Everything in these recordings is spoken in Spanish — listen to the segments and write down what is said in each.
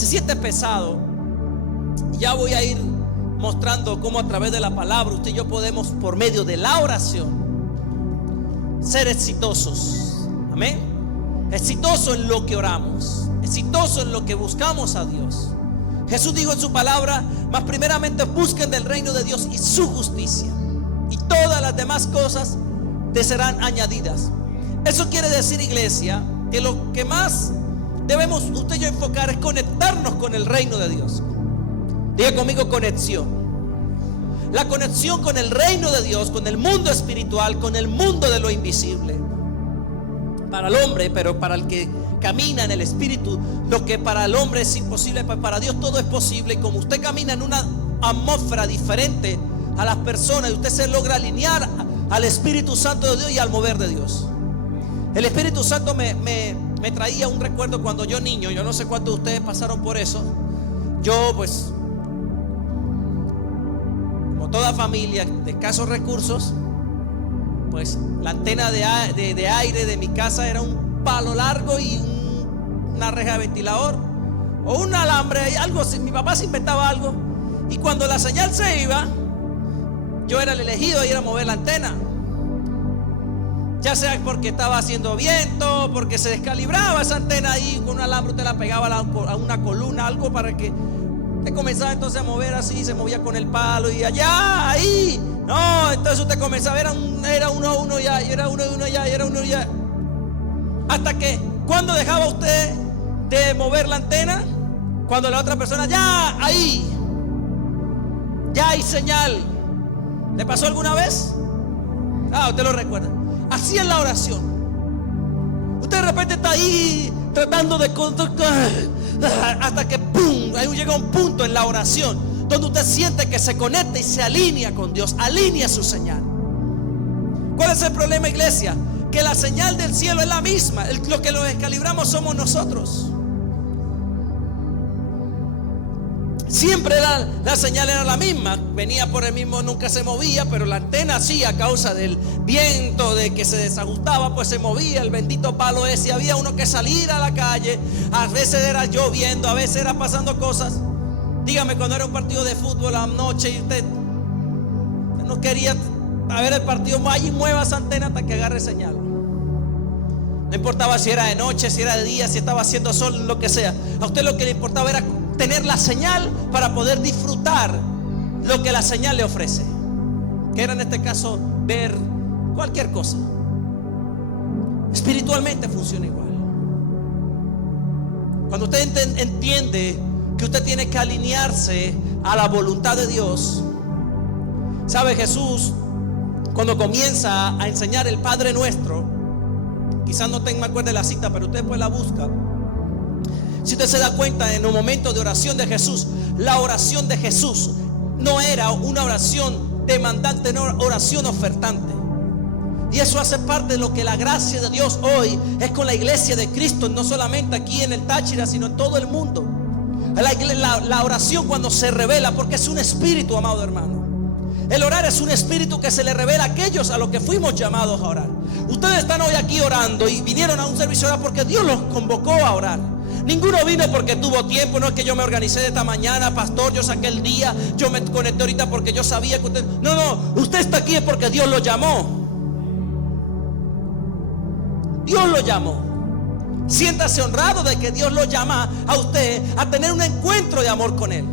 se siente pesado, ya voy a ir mostrando cómo a través de la palabra usted y yo podemos, por medio de la oración, ser exitosos. Amén. Exitoso en lo que oramos, exitoso en lo que buscamos a Dios. Jesús dijo en su palabra: mas primeramente busquen del reino de Dios y su justicia, y todas las demás cosas te serán añadidas. Eso quiere decir, iglesia, que lo que más debemos usted y yo enfocar es conectarnos con el reino de Dios. Diga conmigo: conexión. La conexión con el reino de Dios, con el mundo espiritual, con el mundo de lo invisible. Para el hombre, pero para el que camina en el espíritu, lo que para el hombre es imposible, para Dios todo es posible. Y como usted camina en una atmósfera diferente a las personas, y usted se logra alinear al Espíritu Santo de Dios y al mover de Dios. El Espíritu Santo me traía un recuerdo cuando yo niño. Yo no sé cuántos de ustedes pasaron por eso. Yo, pues, como toda familia de escasos recursos, pues la antena de aire de mi casa era un palo largo y una reja de ventilador o un alambre, algo así. Mi papá se inventaba algo, y cuando la señal se iba, yo era el elegido a ir a mover la antena, ya sea porque estaba haciendo viento, porque se descalibraba esa antena ahí con un alambre. Usted la pegaba a una columna, algo para que usted comenzaba entonces a mover así, se movía con el palo y allá, ahí. No, entonces usted comenzaba, era uno ya, y era uno ya, y era uno ya. Hasta que, cuando dejaba usted de mover la antena, cuando la otra persona, ya, ahí, ya hay señal. ¿Le pasó alguna vez? Usted lo recuerda. Así es la oración. Usted de repente está ahí tratando de controlar, hasta que ¡pum! Ahí llega un punto en la oración donde usted siente que se conecta y se alinea con Dios, alinea su señal. ¿Cuál es el problema, iglesia? Que la señal del cielo es la misma. Lo que lo descalibramos somos nosotros. Siempre la señal era la misma, venía por el mismo, nunca se movía, pero la antena sí, a causa del viento, de que se desajustaba, pues se movía el bendito palo ese. Había uno que salir a la calle, a veces era lloviendo, a veces era pasando cosas. Dígame, cuando era un partido de fútbol a la noche y usted no quería ver el partido, allí mueva esa antena hasta que agarre señal. No importaba si era de noche, si era de día, si estaba haciendo sol, lo que sea. A usted lo que le importaba era tener la señal para poder disfrutar lo que la señal le ofrece, que era en este caso ver cualquier cosa. Espiritualmente funciona igual. Cuando usted entiende que usted tiene que alinearse a la voluntad de Dios. ¿Sabe? Jesús, cuando comienza a enseñar el Padre Nuestro, quizás no me acuerde la cita, pero usted pues la busca. Si usted se da cuenta, en un momento de oración de Jesús, la oración de Jesús no era una oración demandante, no oración ofertante. Y eso hace parte de lo que la gracia de Dios hoy es con la iglesia de Cristo, no solamente aquí en el Táchira, sino en todo el mundo. La oración, cuando se revela, porque es un espíritu, amado hermano. El orar es un espíritu que se le revela a aquellos a los que fuimos llamados a orar. Ustedes están hoy aquí orando y vinieron a un servicio a orar porque Dios los convocó a orar. Ninguno vino porque tuvo tiempo. No es que yo me organicé de esta mañana, pastor, yo saqué el día, yo me conecté ahorita porque yo sabía que usted... No, usted está aquí es porque Dios lo llamó. Dios lo llamó. Siéntase honrado de que Dios lo llama a usted a tener un encuentro de amor con Él.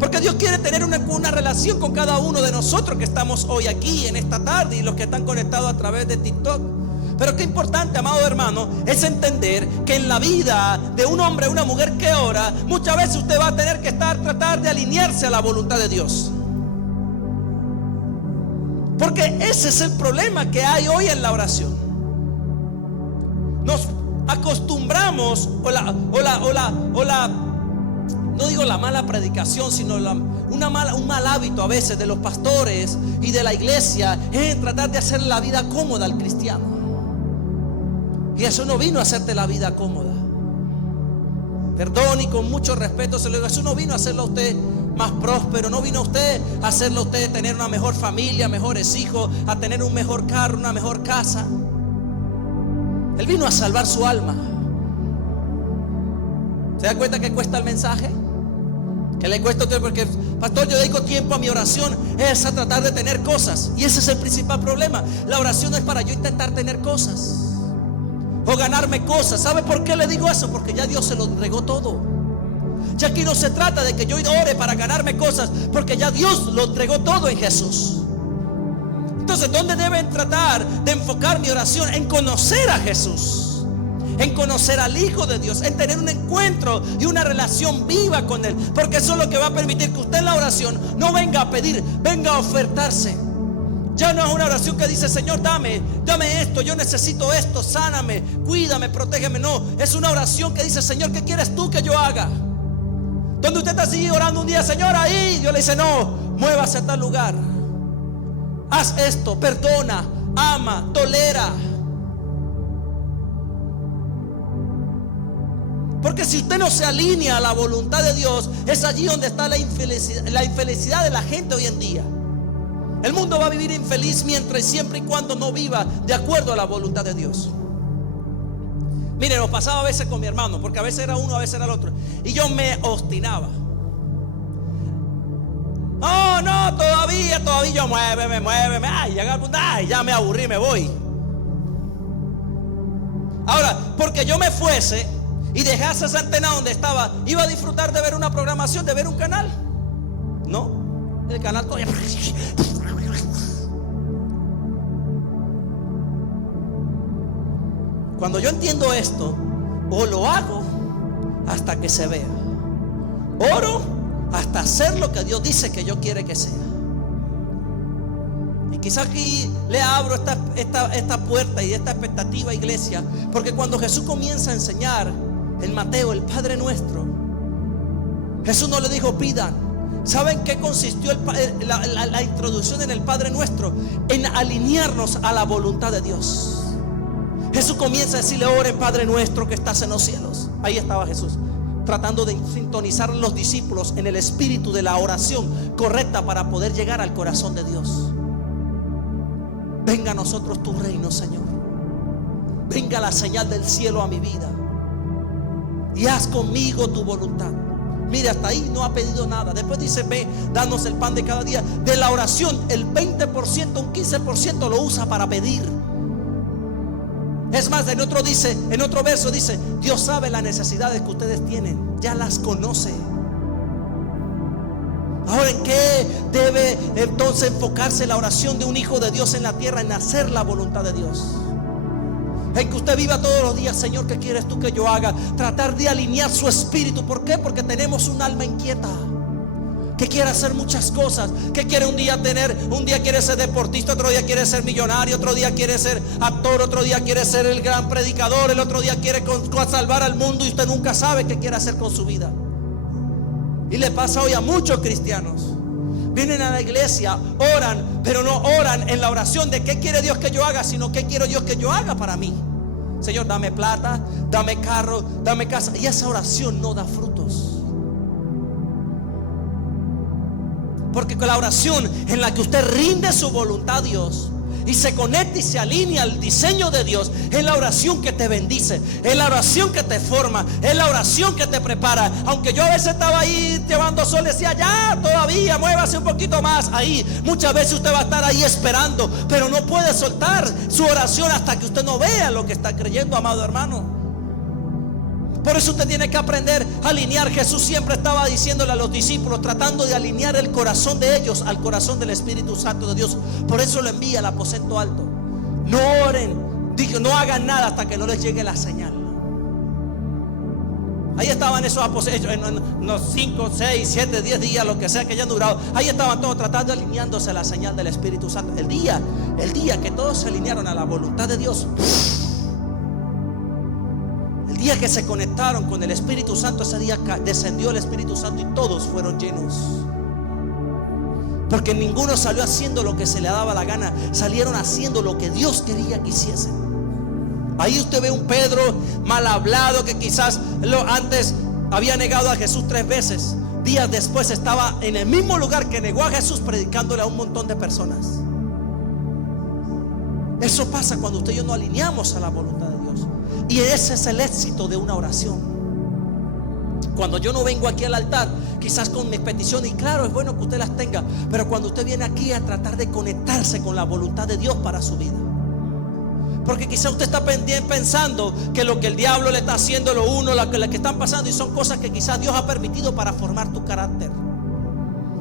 Porque Dios quiere tener una relación con cada uno de nosotros que estamos hoy aquí en esta tarde y los que están conectados a través de TikTok. Pero qué importante, amado hermano, es entender que en la vida de un hombre o una mujer que ora, muchas veces usted va a tener que tratar de alinearse a la voluntad de Dios. Porque ese es el problema que hay hoy en la oración. Nos acostumbramos no digo la mala predicación, sino un mal hábito a veces de los pastores y de la iglesia es tratar de hacer la vida cómoda al cristiano. Y eso no vino a hacerte la vida cómoda. Perdón y con mucho respeto se lo digo, eso no vino a hacerlo a usted más próspero, no vino a usted a hacerlo a usted tener una mejor familia, mejores hijos, a tener un mejor carro, una mejor casa. Él vino a salvar su alma. ¿Se da cuenta que cuesta el mensaje? Que le cuesta, porque pastor, yo dedico tiempo a mi oración, es a tratar de tener cosas. Y ese es el principal problema. La oración no es para yo intentar tener cosas o ganarme cosas. ¿Sabe por qué le digo eso? Porque ya Dios se lo entregó todo. Ya aquí no se trata de que yo ore para ganarme cosas, porque ya Dios lo entregó todo en Jesús. Entonces, ¿dónde deben tratar de enfocar mi oración? En conocer a Jesús, en conocer al Hijo de Dios, en tener un encuentro y una relación viva con Él. Porque eso es lo que va a permitir que usted en la oración no venga a pedir, venga a ofertarse. Ya no es una oración que dice: Señor, dame esto, yo necesito esto, sáname, cuídame, protégeme. No, es una oración que dice: Señor, ¿qué quieres tú que yo haga? Donde usted está así orando un día: Señor, ahí. Dios le dice: no, muévase a tal lugar, haz esto, perdona, ama, tolera. Porque si usted no se alinea a la voluntad de Dios, es allí donde está la infelicidad de la gente hoy en día. El mundo va a vivir infeliz siempre y cuando no viva de acuerdo a la voluntad de Dios. Mire, nos pasaba a veces con mi hermano, porque a veces era uno, a veces era el otro, y yo me obstinaba. No, todavía yo muéveme. Ay, llega al punto, ay, ya me aburrí, me voy. Ahora, porque yo me fuese y dejase esa antena donde estaba, ¿iba a disfrutar de ver una programación, de ver un canal? No, el canal todavía. Cuando yo entiendo esto, o lo hago hasta que se vea, oro hasta hacer lo que Dios dice que yo quiere que sea. Y quizás aquí le abro esta puerta y esta expectativa, iglesia, porque cuando Jesús comienza a enseñar en Mateo el Padre Nuestro, Jesús no le dijo: pidan. ¿Saben qué consistió la introducción en el Padre Nuestro? En alinearnos a la voluntad de Dios. Jesús comienza a decirle: oren, Padre Nuestro que estás en los cielos. Ahí estaba Jesús, tratando de sintonizar a los discípulos en el espíritu de la oración correcta para poder llegar al corazón de Dios. Venga a nosotros tu reino, Señor. Venga la señal del cielo a mi vida y haz conmigo tu voluntad. Mire, hasta ahí no ha pedido nada. Después dice: ve, danos el pan de cada día. De la oración, el 20%, un 15% lo usa para pedir. Es más, en otro verso dice: Dios sabe las necesidades que ustedes tienen, ya las conoce. Ahora, ¿en qué debe entonces enfocarse la oración de un hijo de Dios en la tierra? En hacer la voluntad de Dios. En que usted viva todos los días: Señor, ¿qué quieres tú que yo haga? Tratar de alinear su espíritu. ¿Por qué? Porque tenemos un alma inquieta que quiere hacer muchas cosas, que quiere un día quiere ser deportista, otro día quiere ser millonario, otro día quiere ser actor, otro día quiere ser el gran predicador, el otro día quiere salvar al mundo, y usted nunca sabe qué quiere hacer con su vida. Y le pasa hoy a muchos cristianos. Vienen a la iglesia, oran, pero no oran en la oración de qué quiere Dios que yo haga, sino qué quiero Dios que yo haga para mí. Señor, dame plata, dame carro, dame casa. Y esa oración no da frutos. Porque con la oración en la que usted rinde su voluntad a Dios y se conecta y se alinea al diseño de Dios, es la oración que te bendice, es la oración que te forma, es la oración que te prepara. Aunque yo a veces estaba ahí llevando sol, decía: ya, todavía, muévase un poquito más. Ahí, muchas veces usted va a estar ahí esperando, pero no puede soltar su oración hasta que usted no vea lo que está creyendo, amado hermano. Por eso usted tiene que aprender a alinear. Jesús siempre estaba diciéndole a los discípulos, tratando de alinear el corazón de ellos al corazón del Espíritu Santo de Dios. Por eso lo envía al aposento alto. No oren, no hagan nada hasta que no les llegue la señal. Ahí estaban esos aposentos, en unos 5, 6, 7, 10 días, lo que sea que hayan durado. Ahí estaban todos tratando, alineándose a la señal del Espíritu Santo. El día que todos se alinearon a la voluntad de Dios, el día que se conectaron con el Espíritu Santo, ese día descendió el Espíritu Santo y todos fueron llenos. Porque ninguno salió haciendo lo que se le daba la gana, salieron haciendo lo que Dios quería que hiciesen. Ahí usted ve un Pedro mal hablado, que quizás antes había negado a Jesús 3 veces. Días después estaba en el mismo lugar que negó a Jesús, predicándole a un montón de personas. Eso pasa cuando usted y yo no alineamos a la voluntad de Dios. Y ese es el éxito de una oración. Cuando yo no vengo aquí al altar, quizás con mis peticiones, y claro, es bueno que usted las tenga, pero cuando usted viene aquí a tratar de conectarse con la voluntad de Dios para su vida. Porque quizás usted está pensando que lo que el diablo le está haciendo, lo que están pasando, y son cosas que quizás Dios ha permitido para formar tu carácter.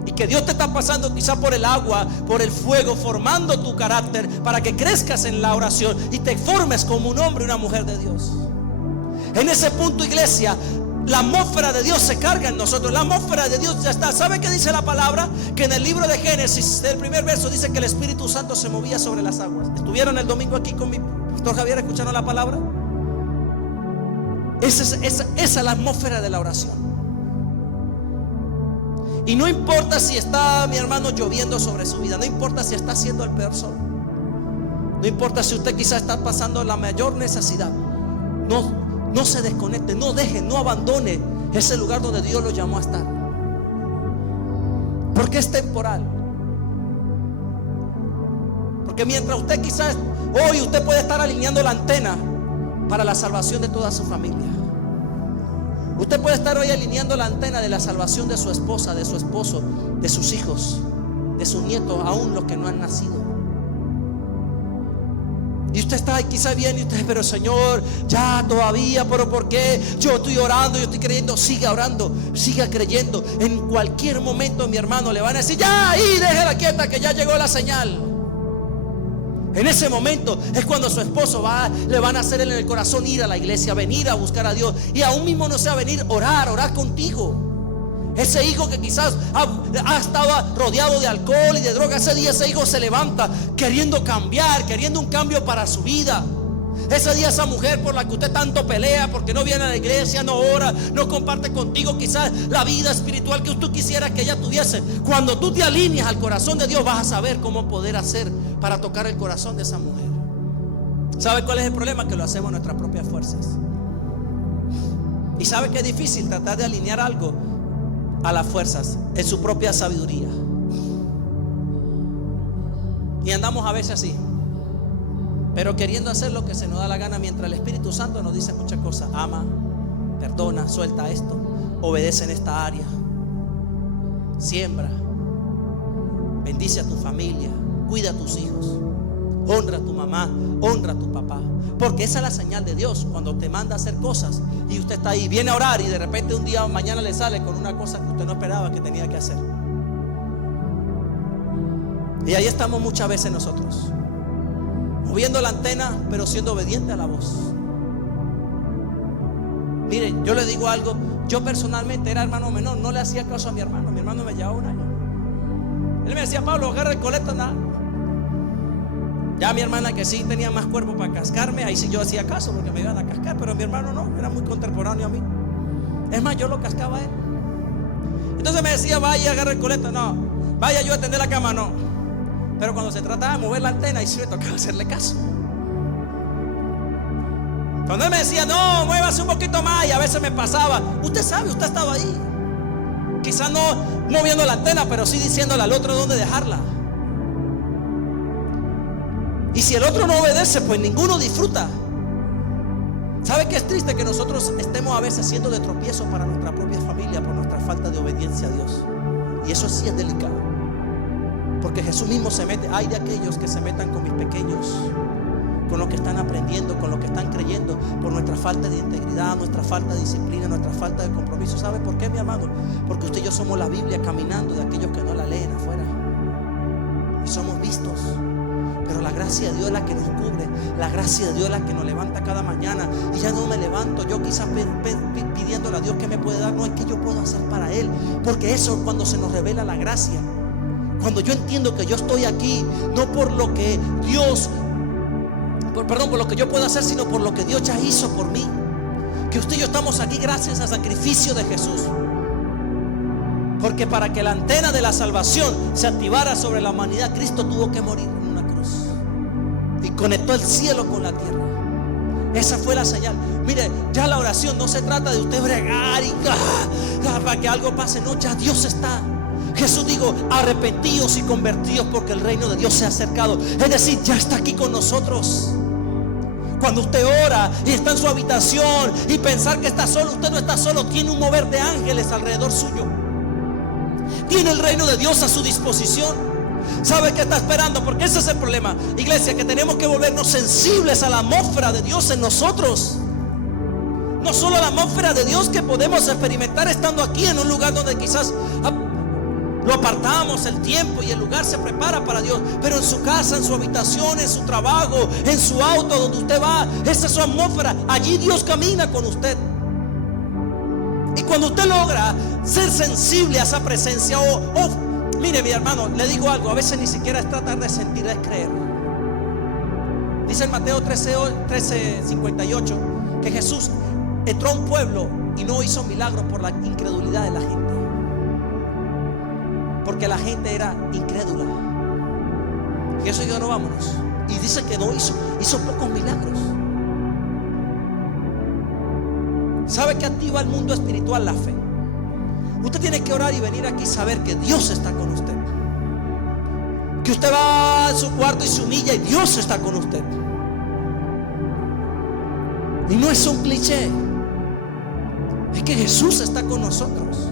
Y que Dios te está pasando quizás por el agua, por el fuego, formando tu carácter para que crezcas en la oración y te formes como un hombre y una mujer de Dios. En ese punto, iglesia, la atmósfera de Dios se carga en nosotros. La atmósfera de Dios ya está. ¿Sabe qué dice la palabra? Que en el libro de Génesis, el primer verso, dice que el Espíritu Santo se movía sobre las aguas. ¿Estuvieron el domingo aquí con mi pastor Javier? ¿Escucharon la palabra? Esa es la atmósfera de la oración. Y no importa si está, mi hermano, lloviendo sobre su vida. No importa si está haciendo el peor sol. No importa si usted quizás está pasando la mayor necesidad. No se desconecte, no deje, no abandone ese lugar donde Dios lo llamó a estar. Porque es temporal. Porque mientras usted quizás hoy usted puede estar alineando la antena para la salvación de toda su familia. Usted puede estar hoy alineando la antena de la salvación de su esposa, de su esposo, de sus hijos, de sus nietos, aún los que no han nacido. Y usted está quizás bien y usted, pero Señor, ya todavía, pero ¿por qué? Yo estoy orando, yo estoy creyendo. Siga orando, siga creyendo. En cualquier momento, mi hermano, le van a decir: ya, ahí, déjela quieta, que ya llegó la señal. En ese momento es cuando su esposo le van a hacer en el corazón ir a la iglesia, venir a buscar a Dios. Y aún mismo no sea venir, orar contigo. Ese hijo que quizás ha estado rodeado de alcohol y de droga, ese día ese hijo se levanta queriendo cambiar, queriendo un cambio para su vida. Ese día esa mujer por la que usted tanto pelea, porque no viene a la iglesia, no ora, no comparte contigo quizás la vida espiritual que tú quisieras que ella tuviese. Cuando tú te alineas al corazón de Dios, vas a saber cómo poder hacer para tocar el corazón de esa mujer. ¿Sabe cuál es el problema? Que lo hacemos a nuestras propias fuerzas. Y sabe que es difícil tratar de alinear algo a las fuerzas, en su propia sabiduría. Y andamos a veces así, pero queriendo hacer lo que se nos da la gana, mientras el Espíritu Santo nos dice muchas cosas. Ama, perdona, suelta esto, obedece en esta área, siembra, bendice a tu familia, cuida a tus hijos, honra a tu mamá, honra a tu papá. Porque esa es la señal de Dios. Cuando te manda a hacer cosas y usted está ahí, viene a orar, y de repente un día, mañana le sale con una cosa que usted no esperaba que tenía que hacer. Y ahí estamos muchas veces nosotros, moviendo la antena, pero siendo obediente a la voz. Mire, yo le digo algo. Yo personalmente era hermano menor, no le hacía caso a mi hermano. Mi hermano me llevaba un año. Él me decía: Pablo, agarra el coleta, nada. Ya mi hermana, que sí tenía más cuerpo para cascarme, ahí sí yo hacía caso, porque me iban a cascar. Pero mi hermano no, era muy contemporáneo a mí. Es más, yo lo cascaba a él. Entonces me decía: vaya, agarra el coleta. No, vaya yo a tender la cama. No. Pero cuando se trataba de mover la antena, ahí sí me tocaba hacerle caso. Cuando él me decía: no, muévase un poquito más, y a veces me pasaba. Usted sabe, usted estaba ahí. Quizás no moviendo la antena, pero sí diciéndole al otro dónde dejarla. Y si el otro no obedece, pues ninguno disfruta. ¿Sabe qué es triste? Que nosotros estemos a veces siendo de tropiezo para nuestra propia familia por nuestra falta de obediencia a Dios. Y eso sí es delicado. Porque Jesús mismo se mete. Hay de aquellos que se metan con mis pequeños, con los que están aprendiendo, con los que están creyendo, por nuestra falta de integridad, nuestra falta de disciplina, nuestra falta de compromiso. ¿Sabe por qué, mi amado? Porque usted y yo somos la Biblia caminando de aquellos que no la leen afuera. Y somos vistos. Pero la gracia de Dios es la que nos cubre. La gracia de Dios es la que nos levanta cada mañana. Y ya no me levanto yo quizás pidiéndole a Dios que me puede dar. No, es que yo puedo hacer para Él. Porque eso es cuando se nos revela la gracia. Cuando yo entiendo que yo estoy aquí, no por lo que Dios, por lo que yo puedo hacer, sino por lo que Dios ya hizo por mí. Que usted y yo estamos aquí gracias al sacrificio de Jesús. Porque para que la antena de la salvación se activara sobre la humanidad, Cristo tuvo que morir en una cruz. Y conectó el cielo con la tierra. Esa fue la señal. Mire, ya la oración no se trata de usted bregar y para que algo pase. No, ya Dios está. Jesús dijo: arrepentidos y convertidos, porque el reino de Dios se ha acercado. Es decir, ya está aquí con nosotros. Cuando usted ora y está en su habitación y pensar que está solo, usted no está solo. Tiene un mover de ángeles alrededor suyo. Tiene el reino de Dios a su disposición. ¿Sabe qué está esperando? Porque ese es el problema, iglesia, que tenemos que volvernos sensibles a la atmósfera de Dios en nosotros. No solo a la atmósfera de Dios que podemos experimentar estando aquí en un lugar donde quizás lo apartamos, el tiempo y el lugar se prepara para Dios, pero en su casa, en su habitación, en su trabajo, en su auto, donde usted va, esa es su atmósfera. Allí Dios camina con usted. Y cuando usted logra ser sensible a esa presencia, mire mi hermano, le digo algo, a veces ni siquiera es tratar de sentir, es creer. Dice en Mateo 13:58 que Jesús entró a un pueblo y no hizo milagros por la incredulidad de la gente, porque la gente era incrédula. Y eso dijo: no, vámonos. Y dice que no hizo pocos milagros. ¿Sabe qué activa el mundo espiritual? La fe. Usted tiene que orar y venir aquí y saber que Dios está con usted. Que usted va a su cuarto y se humilla y Dios está con usted. Y no es un cliché, es que Jesús está con nosotros.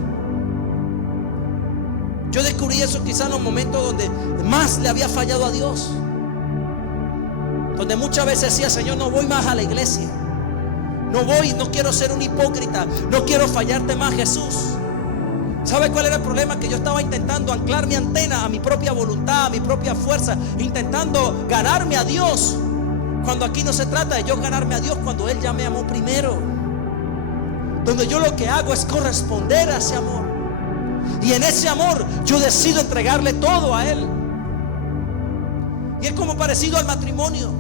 Yo descubrí eso quizás en los momentos donde más le había fallado a Dios, donde muchas veces decía: Señor, no voy más a la iglesia, no quiero ser un hipócrita, no quiero fallarte más, Jesús. ¿Sabe cuál era el problema? Que yo estaba intentando anclar mi antena a mi propia voluntad, a mi propia fuerza, intentando ganarme a Dios, cuando aquí no se trata de yo ganarme a Dios, cuando Él ya me amó primero, donde yo lo que hago es corresponder a ese amor, y en ese amor yo decido entregarle todo a Él. Y es como parecido al matrimonio.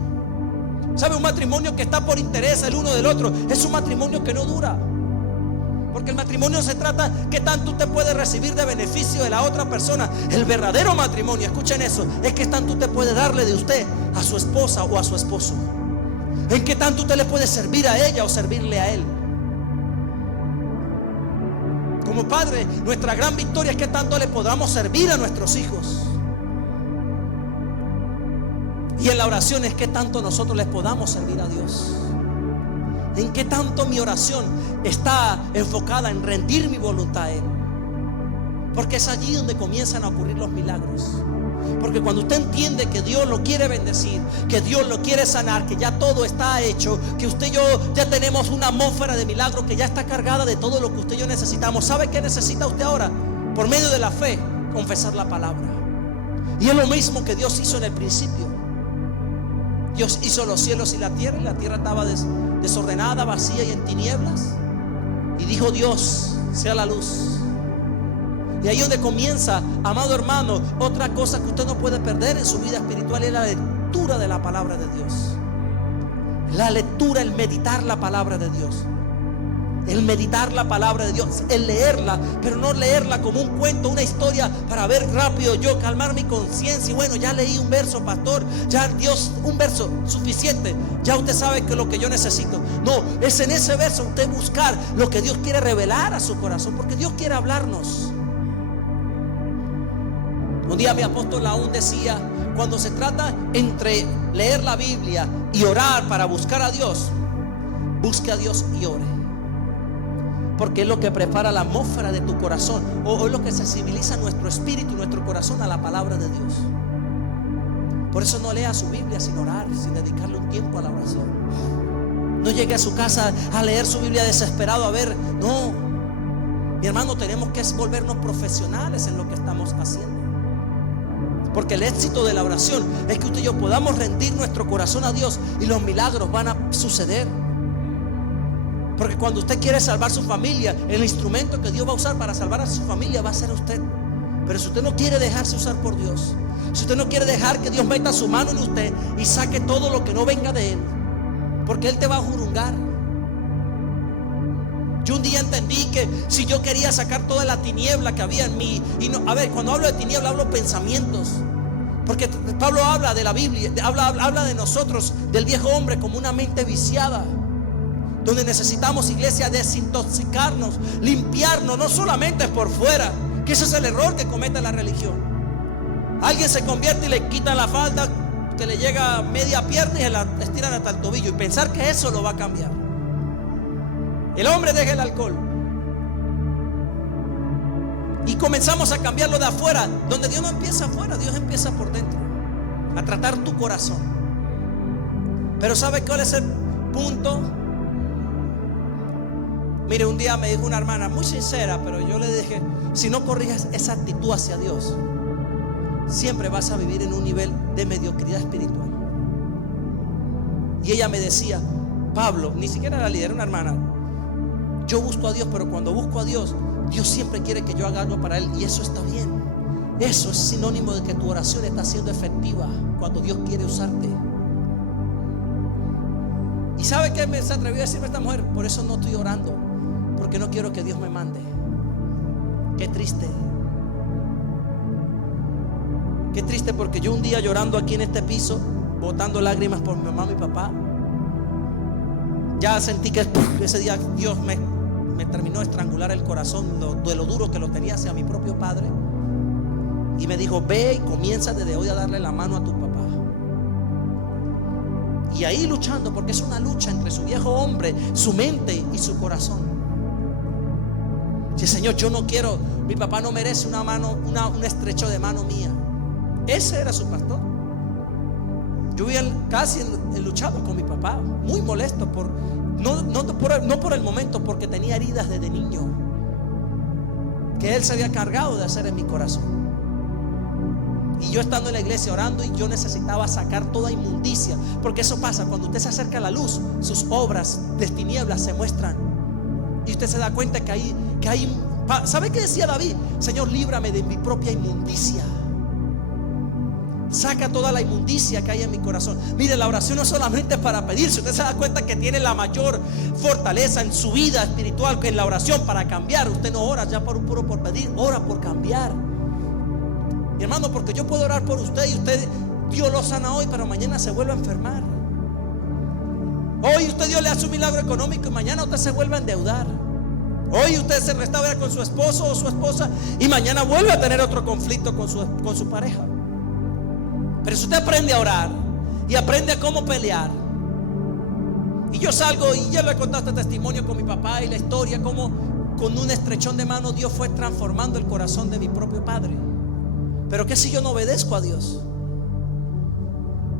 ¿Sabe? Un matrimonio que está por interés el uno del otro es un matrimonio que no dura. Porque el matrimonio se trata que tanto usted puede recibir de beneficio de la otra persona. El verdadero matrimonio, escuchen eso, es que tanto usted puede darle de usted a su esposa o a su esposo. En que tanto usted le puede servir a ella o servirle a él. Como padre, nuestra gran victoria es que tanto le podamos servir a nuestros hijos. Y en la oración es que tanto nosotros les podamos servir a Dios. En qué tanto mi oración está enfocada en rendir mi voluntad a Él. Porque es allí donde comienzan a ocurrir los milagros. Porque cuando usted entiende que Dios lo quiere bendecir, que Dios lo quiere sanar, que ya todo está hecho, que usted y yo ya tenemos una atmósfera de milagro que ya está cargada de todo lo que usted y yo necesitamos. ¿Sabe qué necesita usted ahora? Por medio de la fe, confesar la palabra. Y es lo mismo que Dios hizo en el principio. Dios hizo los cielos y la tierra estaba desordenada, vacía y en tinieblas. Y dijo Dios: sea la luz. Y ahí donde comienza, amado hermano, otra cosa que usted no puede perder en su vida espiritual es la lectura de la palabra de Dios. La lectura, el meditar la palabra de Dios. El meditar la palabra de Dios, el leerla, pero no leerla como un cuento, una historia para ver rápido yo, calmar mi conciencia. Y bueno, ya leí un verso, pastor, ya Dios, un verso suficiente, ya usted sabe que lo que yo necesito. No, es en ese verso usted buscar lo que Dios quiere revelar a su corazón, porque Dios quiere hablarnos. Un día mi apóstol aún decía: cuando se trata entre leer la Biblia y orar para buscar a Dios, busque a Dios y ore. Porque es lo que prepara la atmósfera de tu corazón, o es lo que sensibiliza nuestro espíritu y nuestro corazón a la palabra de Dios. Por eso no lea su Biblia sin orar, sin dedicarle un tiempo a la oración. No llegue a su casa a leer su Biblia desesperado a ver. No, mi hermano, tenemos que volvernos profesionales en lo que estamos haciendo. Porque el éxito de la oración es que usted y yo podamos rendir nuestro corazón a Dios, y los milagros van a suceder. Porque cuando usted quiere salvar su familia, el instrumento que Dios va a usar para salvar a su familia va a ser usted. Pero si usted no quiere dejarse usar por Dios, si usted no quiere dejar que Dios meta su mano en usted y saque todo lo que no venga de Él, porque Él te va a jurungar. Yo un día entendí que si yo quería sacar toda la tiniebla que había en mí, y no, a ver, cuando hablo de tiniebla hablo pensamientos, porque Pablo habla de la Biblia, habla de nosotros, del viejo hombre, como una mente viciada, donde necesitamos, iglesia, desintoxicarnos, limpiarnos, no solamente por fuera, que ese es el error que comete la religión. Alguien se convierte y le quita la falda, que le llega media pierna y se la estiran hasta el tobillo, y pensar que eso lo va a cambiar. El hombre deja el alcohol y comenzamos a cambiarlo de afuera, donde Dios no empieza afuera, Dios empieza por dentro, a tratar tu corazón. Pero ¿sabe cuál es el punto? Mire, un día me dijo una hermana muy sincera, pero yo le dije: si no corriges esa actitud hacia Dios, siempre vas a vivir en un nivel de mediocridad espiritual. Y ella me decía: Pablo, ni siquiera la líder, una hermana, yo busco a Dios, pero cuando busco a Dios, Dios siempre quiere que yo haga algo para Él, y eso está bien. Eso es sinónimo de que tu oración está siendo efectiva cuando Dios quiere usarte. ¿Y sabe qué se atrevió a decirme esta mujer? Por eso no estoy orando, porque no quiero que Dios me mande. Qué triste. Qué triste, porque yo un día llorando aquí en este piso, botando lágrimas por mi mamá y mi papá, ya sentí que ese día Dios me terminó de estrangular el corazón de lo duro que lo tenía hacia mi propio padre. Y me dijo: ve y comienza desde hoy a darle la mano a tu papá. Y ahí luchando, porque es una lucha entre su viejo hombre, su mente y su corazón. Sí, Señor, yo no quiero, mi papá no merece una mano, un estrecho de mano mía. Ese era su pastor. Yo había casi luchado con mi papá, muy molesto no por el momento, porque tenía heridas desde niño que él se había cargado de hacer en mi corazón. Y yo estando en la iglesia orando, y yo necesitaba sacar toda inmundicia, porque eso pasa cuando usted se acerca a la luz, sus obras de tinieblas se muestran, y usted se da cuenta que hay ¿sabe qué decía David? Señor, líbrame de mi propia inmundicia. Saca toda la inmundicia que hay en mi corazón. Mire, la oración no solamente es para pedir. Si usted se da cuenta que tiene la mayor fortaleza en su vida espiritual que en la oración para cambiar, usted no ora ya por pedir, ora por cambiar. Mi hermano, porque yo puedo orar por usted y usted, Dios lo sana hoy, pero mañana se vuelve a enfermar. Hoy usted, Dios le hace un milagro económico y mañana usted se vuelve a endeudar. Hoy usted se restaura con su esposo o su esposa y mañana vuelve a tener otro conflicto con su pareja. Pero si usted aprende a orar y aprende a cómo pelear, y yo salgo, y ya le he contado este testimonio con mi papá y la historia, como con un estrechón de mano Dios fue transformando el corazón de mi propio padre. Pero ¿qué si yo no obedezco a Dios?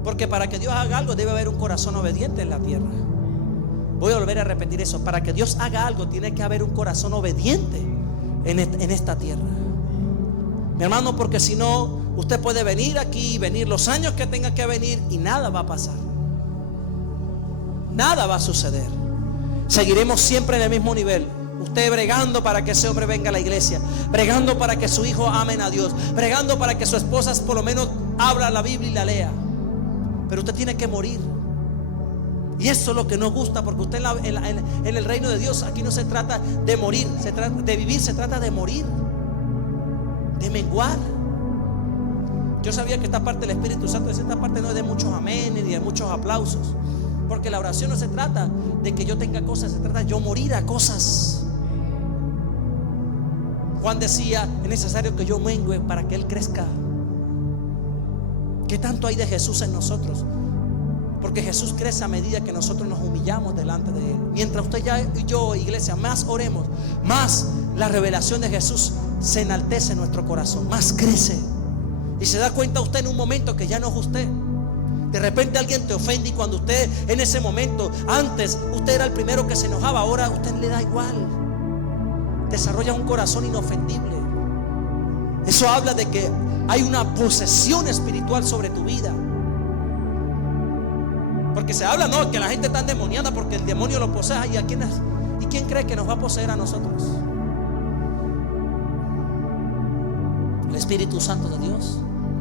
Porque para que Dios haga algo debe haber un corazón obediente en la tierra. Voy a volver a repetir eso: para que Dios haga algo tiene que haber un corazón obediente en esta tierra, mi hermano, porque si no, usted puede venir aquí, venir los años que tenga que venir, y nada va a pasar. Nada va a suceder. Seguiremos siempre en el mismo nivel. Usted bregando para que ese hombre venga a la iglesia, bregando para que su hijo amen a Dios, bregando para que su esposa por lo menos abra la Biblia y la lea. Pero usted tiene que morir. Y eso es lo que nos gusta, porque usted en el reino de Dios, aquí no se trata de morir, se trata de vivir, se trata de morir, de menguar. Yo sabía que esta parte del Espíritu Santo, esta parte no es de muchos amén ni de muchos aplausos, porque la oración no se trata de que yo tenga cosas, se trata de yo morir a cosas. Juan decía: es necesario que yo mengue para que Él crezca. ¿Qué tanto hay de Jesús en nosotros? Porque Jesús crece a medida que nosotros nos humillamos delante de Él. Mientras usted y yo, iglesia, más oremos, más la revelación de Jesús se enaltece en nuestro corazón, más crece. Y se da cuenta usted en un momento que ya no es usted. De repente alguien te ofende, y cuando usted en ese momento, antes usted era el primero que se enojaba, ahora a usted le da igual. Desarrolla un corazón inofendible. Eso habla de que hay una posesión espiritual sobre tu vida. Porque se habla, no, que la gente está endemoniada porque el demonio lo posee. ¿Y quién cree que nos va a poseer a nosotros? El Espíritu Santo de Dios.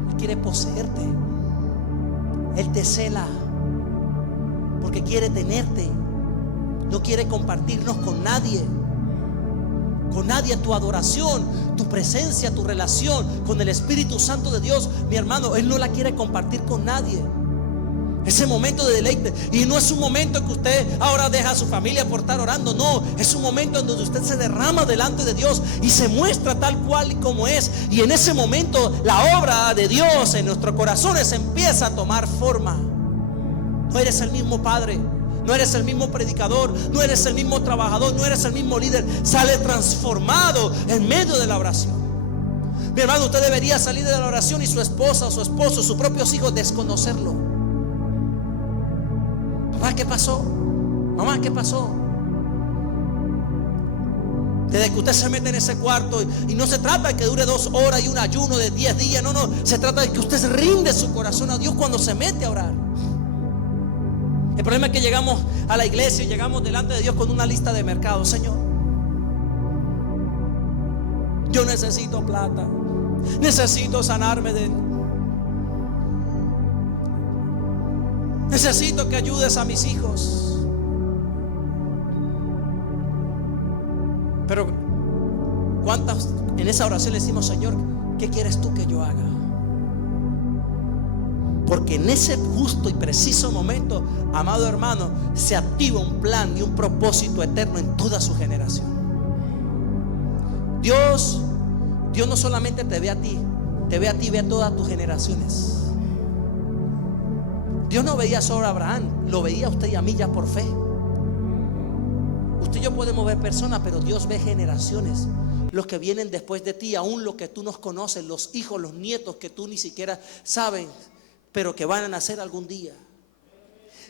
Él quiere poseerte. Él te cela porque quiere tenerte. No quiere compartirnos con nadie. Con nadie. Tu adoración, tu presencia, tu relación con el Espíritu Santo de Dios, mi hermano, Él no la quiere compartir con nadie. Ese momento de deleite. Y no es un momento que usted ahora deja a su familia por estar orando. No, es un momento en donde usted se derrama delante de Dios y se muestra tal cual y como es. Y en ese momento la obra de Dios en nuestros corazones empieza a tomar forma. No eres el mismo padre, no eres el mismo predicador, no eres el mismo trabajador, no eres el mismo líder. Sale transformado en medio de la oración. Mi hermano, usted debería salir de la oración y su esposa, su esposo, sus propios hijos desconocerlo. Papá, ¿qué pasó? Mamá, ¿qué pasó? Desde que usted se mete en ese cuarto, y no se trata de que dure 2 horas y un ayuno de 10 días. No, se trata de que usted rinde su corazón a Dios cuando se mete a orar. El problema es que llegamos a la iglesia y llegamos delante de Dios con una lista de mercado. Señor, yo necesito plata, necesito sanarme necesito que ayudes a mis hijos. Pero ¿cuántas en esa oración le decimos: Señor, ¿qué quieres tú que yo haga? Porque en ese justo y preciso momento, amado hermano, se activa un plan y un propósito eterno en toda su generación. Dios no solamente te ve a ti, ve a todas tus generaciones. Dios no veía solo a Abraham, lo veía a usted y a mí ya por fe. Usted y yo podemos ver personas, pero Dios ve generaciones. Los que vienen después de ti, aún los que tú no conoces, los hijos, los nietos que tú ni siquiera sabes, pero que van a nacer algún día.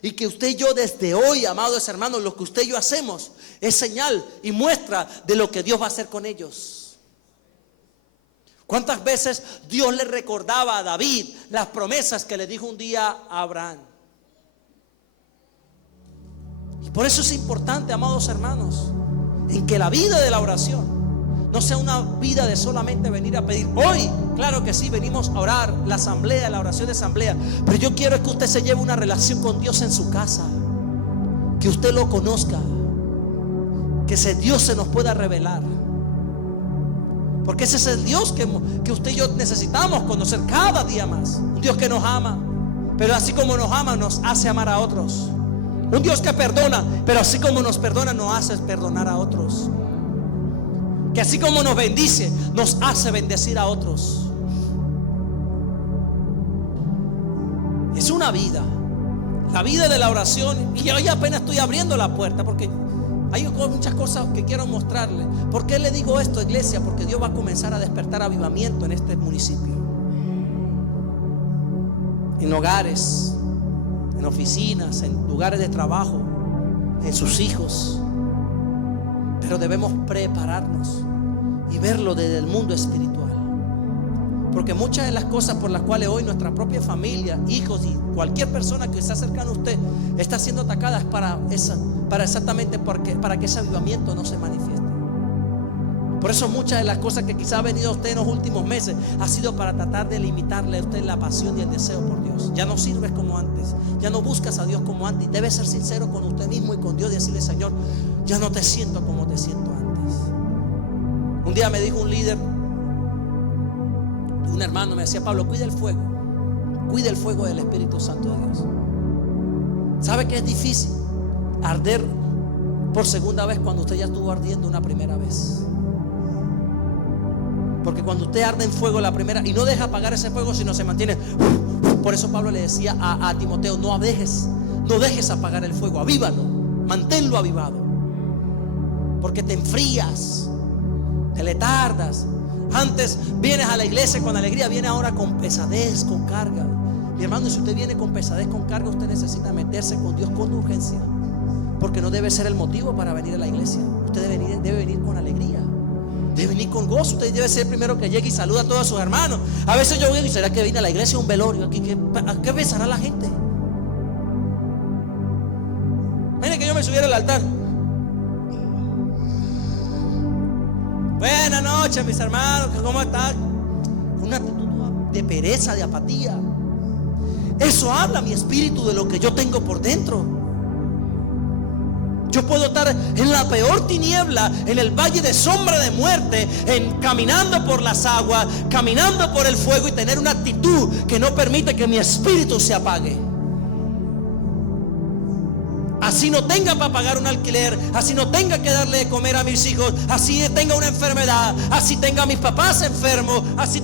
Y que usted y yo desde hoy, amados hermanos, lo que usted y yo hacemos es señal y muestra de lo que Dios va a hacer con ellos. ¿Cuántas veces Dios le recordaba a David las promesas que le dijo un día a Abraham? Y por eso es importante, amados hermanos, en que la vida de la oración no sea una vida de solamente venir a pedir. Hoy, claro que sí, venimos a orar, la asamblea, la oración de asamblea. Pero yo quiero que usted se lleve una relación con Dios en su casa, que usted lo conozca, que ese Dios se nos pueda revelar. Porque ese es el Dios que usted y yo necesitamos conocer cada día más. Un Dios que nos ama, pero así como nos ama, nos hace amar a otros. Un Dios que perdona, pero así como nos perdona, nos hace perdonar a otros. Que así como nos bendice, nos hace bendecir a otros. Es una vida, la vida de la oración. Y hoy apenas estoy abriendo la puerta, porque hay muchas cosas que quiero mostrarle. ¿Por qué le digo esto, iglesia? Porque Dios va a comenzar a despertar avivamiento en este municipio, en hogares, en oficinas, en lugares de trabajo, en sus hijos. Pero debemos prepararnos y verlo desde el mundo espiritual. Porque muchas de las cosas por las cuales hoy nuestra propia familia, hijos y cualquier persona que está cercana a usted está siendo atacada es para que ese avivamiento no se manifieste. Por eso muchas de las cosas que quizá ha venido a usted en los últimos meses ha sido para tratar de limitarle a usted la pasión y el deseo por Dios. Ya no sirves como antes, ya no buscas a Dios como antes. Debes ser sincero con usted mismo y con Dios y decirle: Señor, ya no te siento como te siento antes. Un día me dijo un líder, un hermano, me decía: Pablo, cuida el fuego del Espíritu Santo de Dios. ¿Sabe que es difícil arder por segunda vez cuando usted ya estuvo ardiendo una primera vez? Porque cuando usted arde en fuego la primera y no deja apagar ese fuego, sino se mantiene. Por eso Pablo le decía a Timoteo: no dejes apagar el fuego, avívalo, manténlo avivado. Porque te enfrías, te letardas. Antes vienes a la iglesia con alegría, viene ahora con pesadez, con carga. Mi hermano, si usted viene con pesadez, con carga, usted necesita meterse con Dios con urgencia. Porque no debe ser el motivo para venir a la iglesia. Usted debe venir con alegría, debe venir con gozo. Usted debe ser el primero que llegue y saluda a todos sus hermanos. A veces yo digo: ¿será que viene a la iglesia un velorio? ¿Qué pensará la gente? Mire que yo me subiera al altar: buenas noches, mis hermanos, ¿cómo están? Una actitud de pereza, de apatía. Eso habla mi espíritu de lo que yo tengo por dentro. Yo puedo estar en la peor tiniebla, en el valle de sombra de muerte, caminando por las aguas, caminando por el fuego, y tener una actitud que no permite que mi espíritu se apague. así no tenga para pagar un alquiler, así no tenga que darle de comer a mis hijos, así tenga una enfermedad, así tenga a mis papás enfermos, así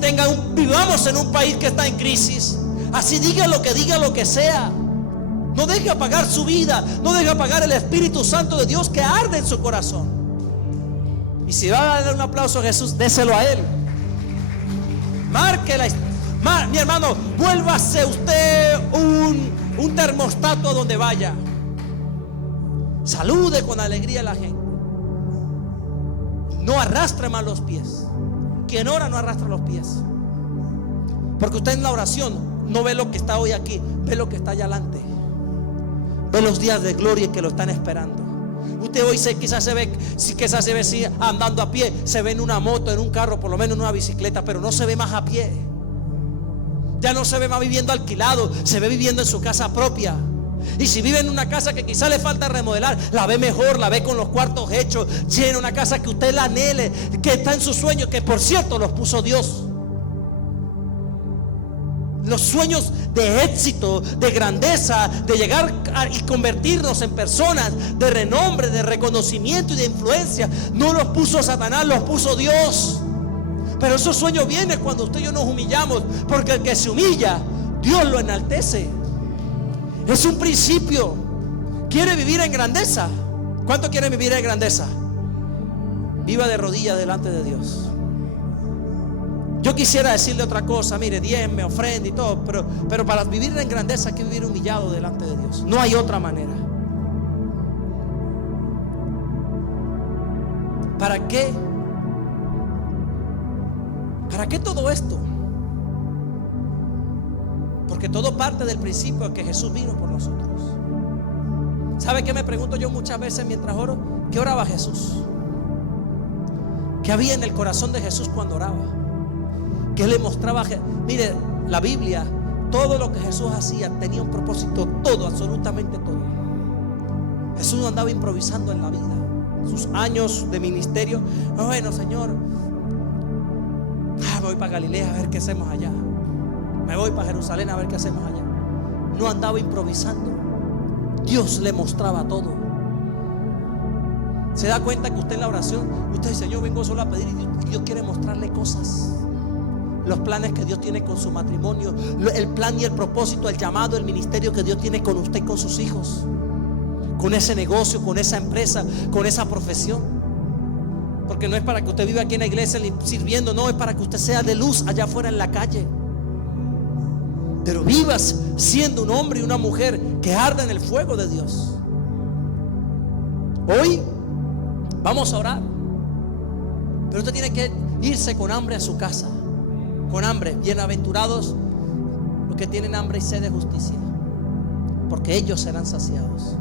vivamos en un país que está en crisis, así diga lo que sea. No deje apagar su vida, no deje apagar el Espíritu Santo de Dios que arde en su corazón. Y si va a dar un aplauso a Jesús, déselo a Él. Mi hermano, vuélvase usted un termostato a donde vaya. Salude con alegría a la gente. No arrastre más los pies. Quien ora no arrastra los pies. Porque usted en la oración no ve lo que está hoy aquí, ve lo que está allá adelante. Ve los días de gloria que lo están esperando. Usted hoy quizás se ve andando a pie, se ve en una moto, en un carro, por lo menos en una bicicleta, pero no se ve más a pie. Ya no se ve más viviendo alquilado, se ve viviendo en su casa propia. Y si vive en una casa que quizás le falta remodelar, la ve mejor, la ve con los cuartos hechos, llena, una casa que usted la anhele, que está en sus sueños, que por cierto los puso Dios. Los sueños de éxito, de grandeza, de llegar y convertirnos en personas de renombre, de reconocimiento y de influencia, no los puso Satanás, los puso Dios. Pero esos sueños vienen cuando usted y yo nos humillamos, porque el que se humilla, Dios lo enaltece. Es un principio. ¿Quiere vivir en grandeza? ¿Cuánto quiere vivir en grandeza? Viva de rodillas delante de Dios. Yo quisiera decirle otra cosa, mire, diezme, ofrenda y todo, pero para vivir en grandeza hay que vivir humillado delante de Dios. No hay otra manera. ¿Para qué? ¿Para qué todo esto? Porque todo parte del principio de que Jesús vino por nosotros. ¿Sabe qué me pregunto yo muchas veces mientras oro? ¿Qué oraba Jesús? ¿Qué había en el corazón de Jesús cuando oraba? ¿Qué le mostraba? Mire, la Biblia, todo lo que Jesús hacía tenía un propósito, todo, absolutamente todo. Jesús no andaba improvisando en la vida. Sus años de ministerio, bueno, Señor, me voy para Galilea a ver qué hacemos allá, me voy para Jerusalén a ver qué hacemos allá. No andaba improvisando. Dios le mostraba todo. Se da cuenta que usted en la oración, usted dice, Señor, vengo solo a pedir, y Dios quiere mostrarle cosas. Los planes que Dios tiene con su matrimonio, el plan y el propósito, el llamado, el ministerio que Dios tiene con usted y con sus hijos, con ese negocio, con esa empresa, con esa profesión. Porque no es para que usted viva aquí en la iglesia sirviendo, no, es para que usted sea de luz allá afuera en la calle. Pero vivas siendo un hombre y una mujer que arda en el fuego de Dios. Hoy vamos a orar, pero usted tiene que irse con hambre a su casa. Con hambre. Bienaventurados los que tienen hambre y sed de justicia, porque ellos serán saciados.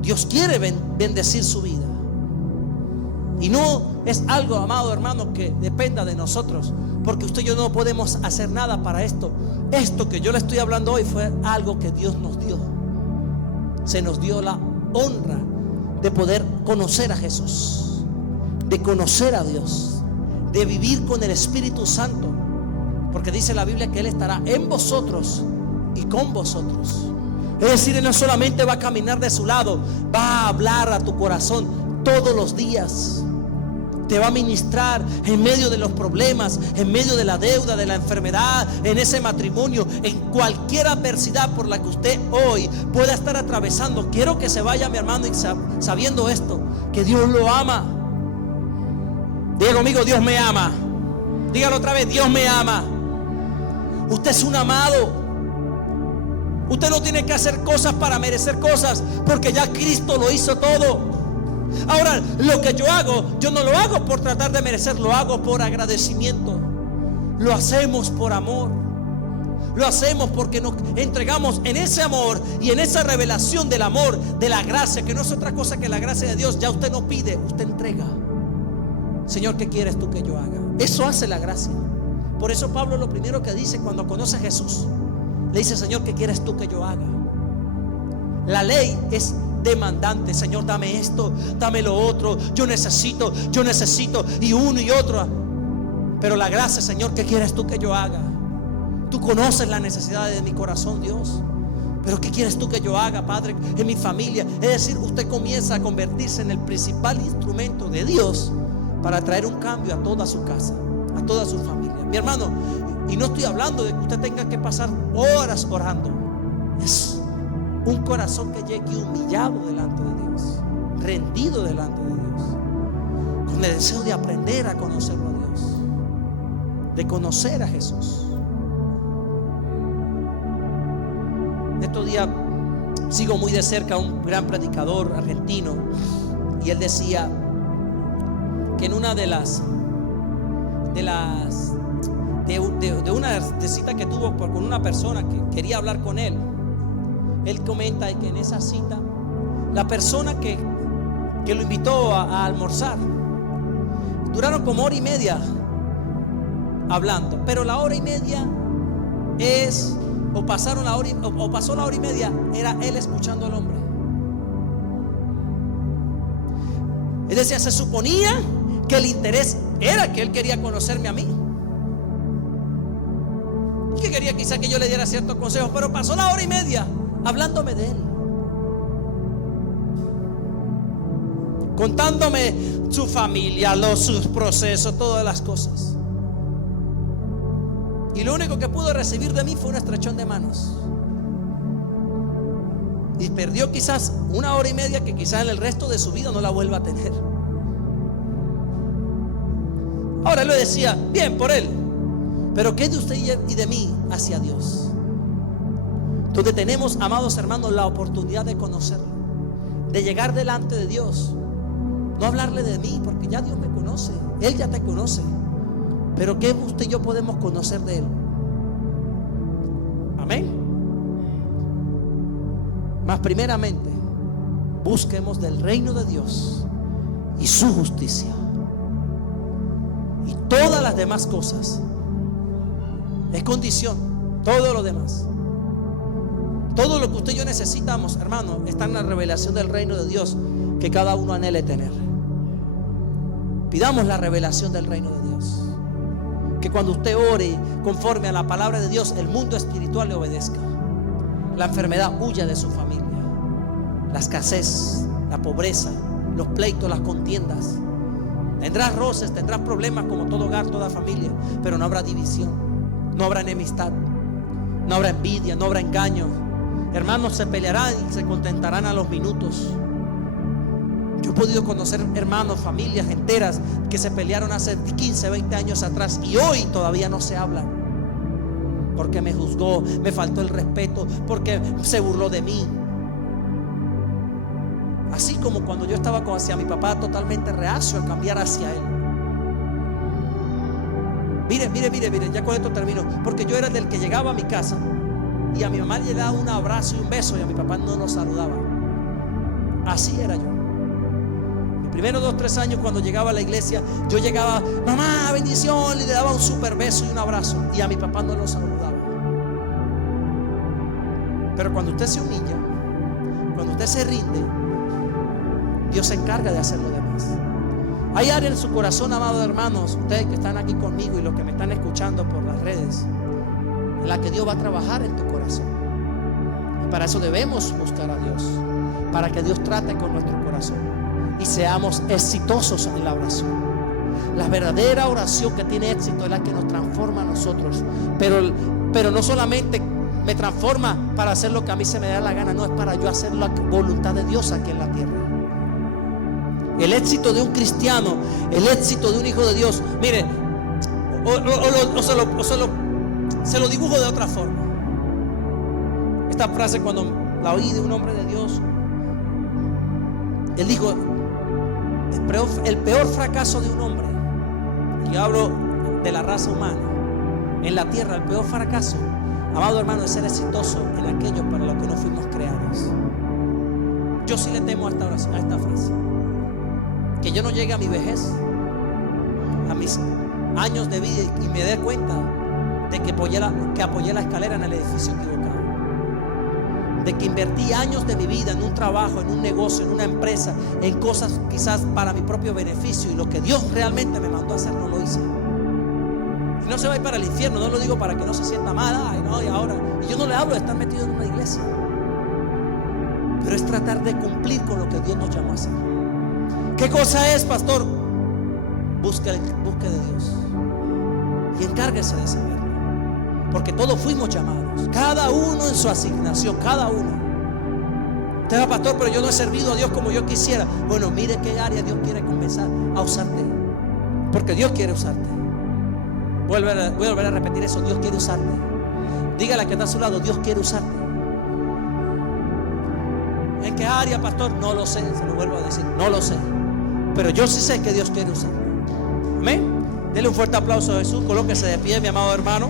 Dios quiere bendecir su vida. Y no es algo, amado hermano, que dependa de nosotros, porque usted y yo no podemos hacer nada para esto. Esto que yo le estoy hablando hoy fue algo que Dios nos dio. Se nos dio la honra de poder conocer a Jesús, de conocer a Dios, de vivir con el Espíritu Santo, porque dice la Biblia que Él estará en vosotros y con vosotros. Es decir, Él no solamente va a caminar de su lado, va a hablar a tu corazón todos los días. Te va a ministrar en medio de los problemas, en medio de la deuda, de la enfermedad, en ese matrimonio, en cualquier adversidad por la que usted hoy pueda estar atravesando. Quiero que se vaya, mi hermano, sabiendo esto, que Dios lo ama. Diga conmigo, Dios me ama. Dígalo otra vez, Dios me ama. Usted es un amado. Usted no tiene que hacer cosas para merecer cosas, porque ya Cristo lo hizo todo. Ahora, lo que yo hago, yo no lo hago por tratar de merecer, lo hago por agradecimiento. Lo hacemos por amor. Lo hacemos porque nos entregamos en ese amor y en esa revelación del amor, de la gracia, que no es otra cosa que la gracia de Dios. Ya usted no pide, usted entrega. Señor, ¿qué quieres tú que yo haga? Eso hace la gracia. Por eso Pablo lo primero que dice cuando conoce a Jesús, le dice, Señor, ¿qué quieres tú que yo haga? La ley es demandante. Señor, dame esto, dame lo otro. Yo necesito, y uno y otro. Pero la gracia, Señor, ¿qué quieres tú que yo haga? Tú conoces las necesidades de mi corazón, Dios. Pero ¿qué quieres tú que yo haga, Padre, en mi familia? Es decir, usted comienza a convertirse en el principal instrumento de Dios para traer un cambio a toda su casa, a toda su familia. Mi hermano, y no estoy hablando de que usted tenga que pasar horas orando. Es un corazón que llegue humillado delante de Dios, rendido delante de Dios, con el deseo de aprender a conocerlo a Dios, de conocer a Jesús. Estos días sigo muy de cerca a un gran predicador argentino, y él decía que en una de una cita que tuvo con una persona que quería hablar con él, él comenta que en esa cita la persona que lo invitó a almorzar duraron como hora y media hablando, pero la hora y media pasó la hora y media era él escuchando al hombre. Es decir, se suponía que el interés era que él quería conocerme a mí, y que quería quizá que yo le diera ciertos consejos, pero pasó la hora y media hablándome de él, contándome su familia, sus procesos, todas las cosas. Y lo único que pudo recibir de mí fue un estrechón de manos. Y perdió quizás una hora y media que quizás en el resto de su vida no la vuelva a tener. Ahora él le decía, bien por él, pero ¿qué de usted y de mí hacia Dios? Donde tenemos, amados hermanos, la oportunidad de conocerlo, de llegar delante de Dios. No hablarle de mí, porque ya Dios me conoce, Él ya te conoce. Pero ¿qué usted y yo podemos conocer de Él? Amén. Mas primeramente, busquemos del reino de Dios y su justicia, y todas las demás cosas es condición. Todo lo demás, todo lo que usted y yo necesitamos, hermano, está en la revelación del reino de Dios que cada uno anhele tener. Pidamos la revelación del reino de Dios, que cuando usted ore conforme a la palabra de Dios, el mundo espiritual le obedezca. La enfermedad huya de su familia, la escasez, la pobreza, los pleitos, las contiendas. Tendrás roces, tendrás problemas como todo hogar, toda familia, pero no habrá división, no habrá enemistad, no habrá envidia, no habrá engaño. Hermanos se pelearán y se contentarán a los minutos. Yo he podido conocer hermanos, familias enteras que se pelearon hace 15, 20 años atrás y hoy todavía no se hablan, porque me juzgó, me faltó el respeto, porque se burló de mí. Así como cuando yo estaba hacia mi papá totalmente reacio a cambiar hacia él. Mire, ya con esto termino. Porque yo era del que llegaba a mi casa y a mi mamá le daba un abrazo y un beso, y a mi papá no nos saludaba. Así era yo. Mis primeros 2, 3 años, cuando llegaba a la iglesia, yo llegaba, mamá, bendición, y le daba un super beso y un abrazo, y a mi papá no lo saludaba. Pero cuando usted se humilla, cuando usted se rinde, Dios se encarga de hacer lo demás. Hay área en su corazón, amados hermanos, ustedes que están aquí conmigo y los que me están escuchando por las redes, en la que Dios va a trabajar en tu corazón. Y para eso debemos buscar a Dios, para que Dios trate con nuestro corazón y seamos exitosos en la oración. La verdadera oración que tiene éxito es la que nos transforma a nosotros, pero no solamente me transforma para hacer lo que a mí se me da la gana, no, es para yo hacer la voluntad de Dios aquí en la tierra. El éxito de un cristiano, el éxito de un hijo de Dios, mire, se lo dibujo de otra forma. Esta frase, cuando la oí de un hombre de Dios, él dijo: el peor fracaso de un hombre, y yo hablo de la raza humana en la tierra, el peor fracaso, amado hermano, es ser exitoso en aquello para lo que no fuimos creados. Yo sí le temo a esta frase, que yo no llegue a mi vejez, a mis años de vida, y me dé cuenta de que apoyé la escalera en el edificio equivocado, de que invertí años de mi vida en un trabajo, en un negocio, en una empresa, en cosas quizás para mi propio beneficio, y lo que Dios realmente me mandó a hacer no lo hice. Y no se va a ir para el infierno, no lo digo para que no se sienta mal, y ahora, y yo no le hablo de estar metido en una iglesia. pero es tratar de cumplir con lo que Dios nos llamó a hacer. ¿Qué cosa es, pastor? Busque de Dios y encárguese de saberlo, porque todos fuimos llamados, cada uno en su asignación, cada uno. Usted va, pastor, pero yo no he servido a Dios como yo quisiera. Bueno, mire qué área Dios quiere comenzar a usarte, porque Dios quiere usarte. Voy a volver a repetir eso: Dios quiere usarte. Dígale a que está a su lado: Dios quiere usarte. ¿En qué área, pastor? No lo sé, se lo vuelvo a decir, no lo sé, pero yo sí sé que Dios quiere usarte. Amén. Dele un fuerte aplauso a Jesús. Colóquese de pie, mi amado hermano.